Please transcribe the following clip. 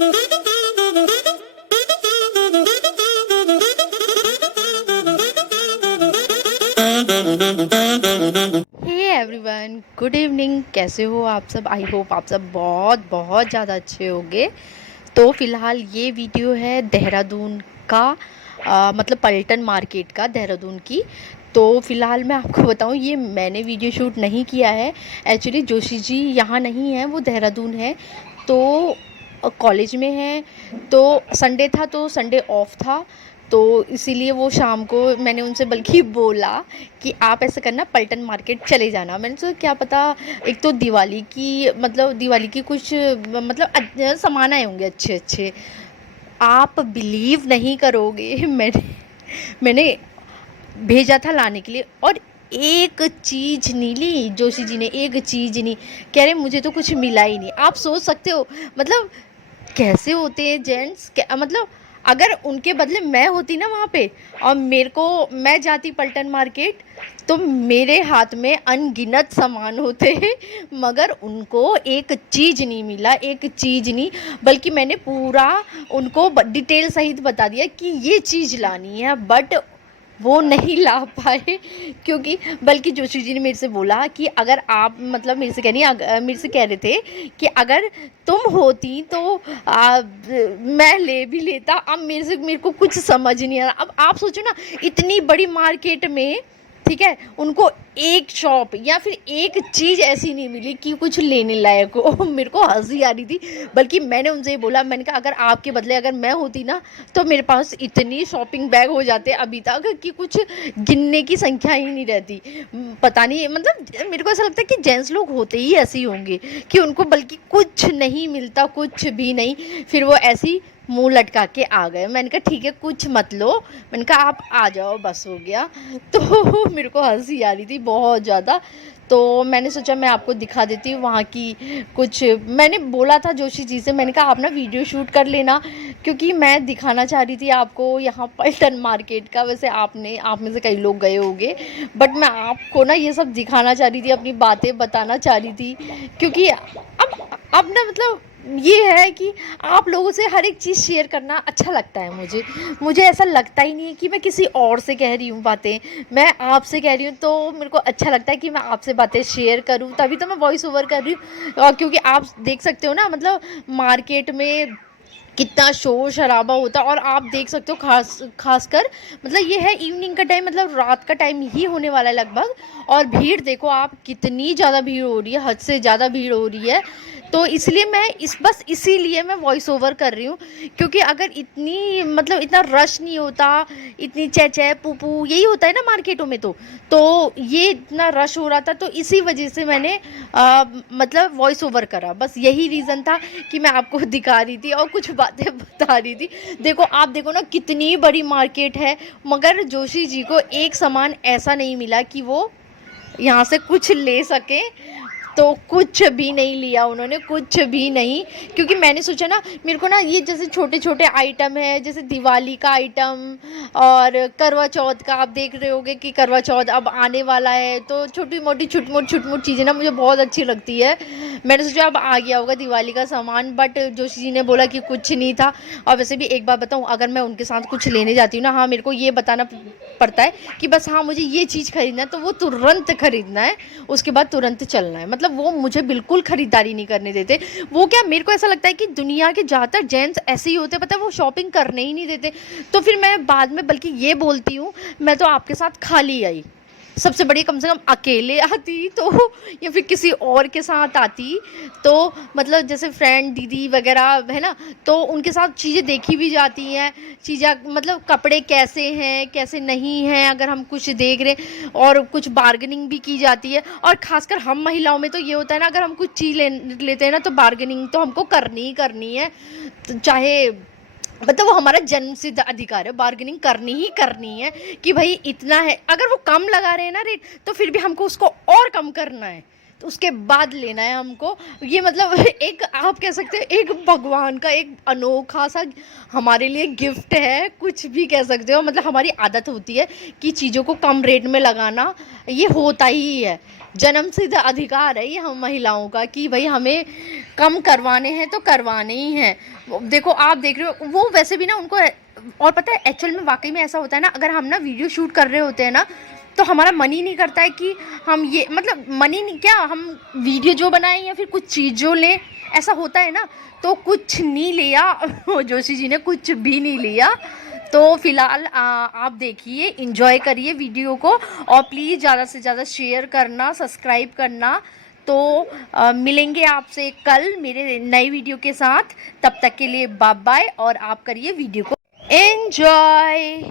Hey everyone, good evening. कैसे हो आप सब? आई होप आप सब बहुत बहुत ज़्यादा अच्छे होंगे। तो फ़िलहाल ये वीडियो है देहरादून का, मतलब पलटन मार्केट का, देहरादून की। तो फ़िलहाल मैं आपको बताऊँ, ये मैंने वीडियो शूट नहीं किया है। एक्चुअली जोशी जी यहाँ नहीं है, वो देहरादून है। तो कॉलेज में है, तो संडे था, तो संडे ऑफ था, तो इसीलिए वो शाम को मैंने उनसे बल्कि बोला कि आप ऐसा करना, पलटन मार्केट चले जाना। मैंने सोचा क्या पता, एक तो दिवाली की, मतलब दिवाली की कुछ मतलब सामान आए होंगे अच्छे अच्छे। आप बिलीव नहीं करोगे मैंने भेजा था लाने के लिए, और एक चीज़ नहीं ली जोशी जी ने, एक चीज़ नहीं। कह रहे मुझे तो कुछ मिला ही नहीं। आप सोच सकते हो मतलब कैसे होते हैं जेंट्स, मतलब अगर उनके बदले मैं होती ना वहाँ पे, और मैं जाती पलटन मार्केट, तो मेरे हाथ में अनगिनत सामान होते हैं, मगर उनको एक चीज़ नहीं मिला, एक चीज़ नहीं। बल्कि मैंने पूरा उनको डिटेल सहित बता दिया कि ये चीज़ लानी है, बट वो नहीं ला पाए। क्योंकि बल्कि जोशी जी ने मेरे से बोला कि अगर आप, मतलब मेरे से कह रहे थे कि अगर तुम होती तो मैं ले भी लेता। अब मेरे को कुछ समझ नहीं आ रहा। अब आप सोचो ना, इतनी बड़ी मार्केट में, ठीक है, उनको एक शॉप या फिर एक चीज़ ऐसी नहीं मिली कि कुछ लेने लायक हो। मेरे को हंसी आ रही थी। बल्कि मैंने उनसे ये बोला, मैंने कहा अगर आपके बदले अगर मैं होती ना, तो मेरे पास इतनी शॉपिंग बैग हो जाते अभी तक कि कुछ गिनने की संख्या ही नहीं रहती। पता नहीं, मतलब मेरे को ऐसा लगता है कि जेंट्स लोग होते ही ऐसे ही होंगे कि उनको बल्कि कुछ नहीं मिलता, कुछ भी नहीं। फिर वो ऐसी मुंह लटका के आ गए। मैंने कहा ठीक है, कुछ मत लो। मैंने कहा आप आ जाओ, बस हो गया। तो मेरे को हंसी आ रही थी बहुत ज़्यादा। तो मैंने सोचा मैं आपको दिखा देती हूँ वहाँ की कुछ। मैंने बोला था जोशी जी से, मैंने कहा आप ना वीडियो शूट कर लेना, क्योंकि मैं दिखाना चाह रही थी आपको यहाँ पलटन मार्केट का। वैसे आप में से कई लोग गए होंगे, बट मैं आपको ना ये सब दिखाना चाह रही थी, अपनी बातें बताना चाह रही थी। क्योंकि अब ना, मतलब ये है कि आप लोगों से हर एक चीज़ शेयर करना अच्छा लगता है मुझे ऐसा लगता ही नहीं है कि मैं किसी और से कह रही हूँ बातें। मैं आपसे कह रही हूँ, तो मेरे को अच्छा लगता है कि मैं आपसे बातें शेयर करूँ, तभी तो मैं वॉइस ओवर कर रही हूँ। और क्योंकि आप देख सकते हो ना, मतलब मार्केट में कितना शोर शराबा होता है। और आप देख सकते हो खासकर, मतलब ये है इवनिंग का टाइम, मतलब रात का टाइम ही होने वाला है लगभग। और भीड़ देखो आप, कितनी ज़्यादा भीड़ हो रही है, हद से ज़्यादा भीड़ हो रही है। तो इसलिए मैं बस इसीलिए मैं वॉइस ओवर कर रही हूँ। क्योंकि अगर इतनी, मतलब इतना रश नहीं होता, इतनी चै चै पू पू यही होता है ना मार्केटों में, तो ये इतना रश हो रहा था, तो इसी वजह से मैंने मतलब वॉइस ओवर करा। बस यही रीज़न था कि मैं आपको दिखा रही थी और कुछ बातें बता रही थी। देखो आप देखो ना, कितनी बड़ी मार्केट है, मगर जोशी जी को एक सामान ऐसा नहीं मिला कि वो यहाँ से कुछ ले सके। तो कुछ भी नहीं लिया उन्होंने, कुछ भी नहीं। क्योंकि मैंने सोचा ना, मेरे को ना ये जैसे छोटे छोटे आइटम है, जैसे दिवाली का आइटम और करवा चौथ का, आप देख रहे होगे कि करवा चौथ अब आने वाला है, तो छोटी मोटी छुट मुट चीज़ें ना मुझे बहुत अच्छी लगती है। मैंने सोचा अब आ गया होगा दिवाली का सामान, बट जोशी जी ने बोला कि कुछ नहीं था। और वैसे भी एक बात बताऊँ, अगर मैं उनके साथ कुछ लेने जाती हूँ ना, हाँ, मेरे को ये बताना पड़ता है कि बस हाँ मुझे ये चीज़ खरीदना है, तो वो तुरंत खरीदना है, उसके बाद तुरंत चलना है। मतलब वो मुझे बिल्कुल खरीदारी नहीं करने देते। वो क्या, मेरे को ऐसा लगता है कि दुनिया के ज़्यादातर जेंट्स ऐसे ही होते हैं, पता है, वो शॉपिंग करने ही नहीं देते। तो फिर मैं बाद में बल्कि ये बोलती हूँ, मैं तो आपके साथ खाली आई, सबसे बड़ी कम से कम अकेले आती तो, या फिर किसी और के साथ आती तो, मतलब जैसे फ्रेंड दीदी वगैरह है ना, तो उनके साथ चीज़ें देखी भी जाती हैं। चीज़ें मतलब कपड़े कैसे हैं कैसे नहीं हैं, अगर हम कुछ देख रहे, और कुछ बार्गेनिंग भी की जाती है। और ख़ासकर हम महिलाओं में तो ये होता है ना, अगर हम कुछ चीज़ लेते हैं ना, तो बार्गेनिंग तो हमको करनी ही करनी है। तो चाहे, मतलब वो हमारा जन्मसिद्ध अधिकार है, बार्गेनिंग करनी ही करनी है कि भाई इतना है। अगर वो कम लगा रहे हैं ना रेट, तो फिर भी हमको उसको और कम करना है, तो उसके बाद लेना है हमको। ये मतलब एक, आप कह सकते हो, एक भगवान का एक अनोखा सा हमारे लिए गिफ्ट है, कुछ भी कह सकते हो। मतलब हमारी आदत होती है कि चीज़ों को कम रेट में लगाना, ये होता ही है। जन्मसिद्ध अधिकार है ये हम महिलाओं का कि भाई हमें कम करवाने हैं तो करवाने ही हैं। देखो आप देख रहे हो वो वैसे भी ना उनको, और पता है एक्चुअल में वाकई में ऐसा होता है ना, अगर हम ना वीडियो शूट कर रहे होते हैं ना तो हमारा मन ही नहीं करता है कि हम ये, मतलब मन ही नहीं, क्या हम वीडियो जो बनाएं या फिर कुछ चीज़ जो लें, ऐसा होता है ना। तो कुछ नहीं लिया जोशी जी ने कुछ भी नहीं लिया। तो फिलहाल आप देखिए, इंजॉय करिए वीडियो को, और प्लीज़ ज़्यादा से ज़्यादा शेयर करना, सब्सक्राइब करना। तो मिलेंगे आपसे कल मेरे नए वीडियो के साथ। तब तक के लिए बाय बाय, और आप करिए वीडियो को एंजॉय।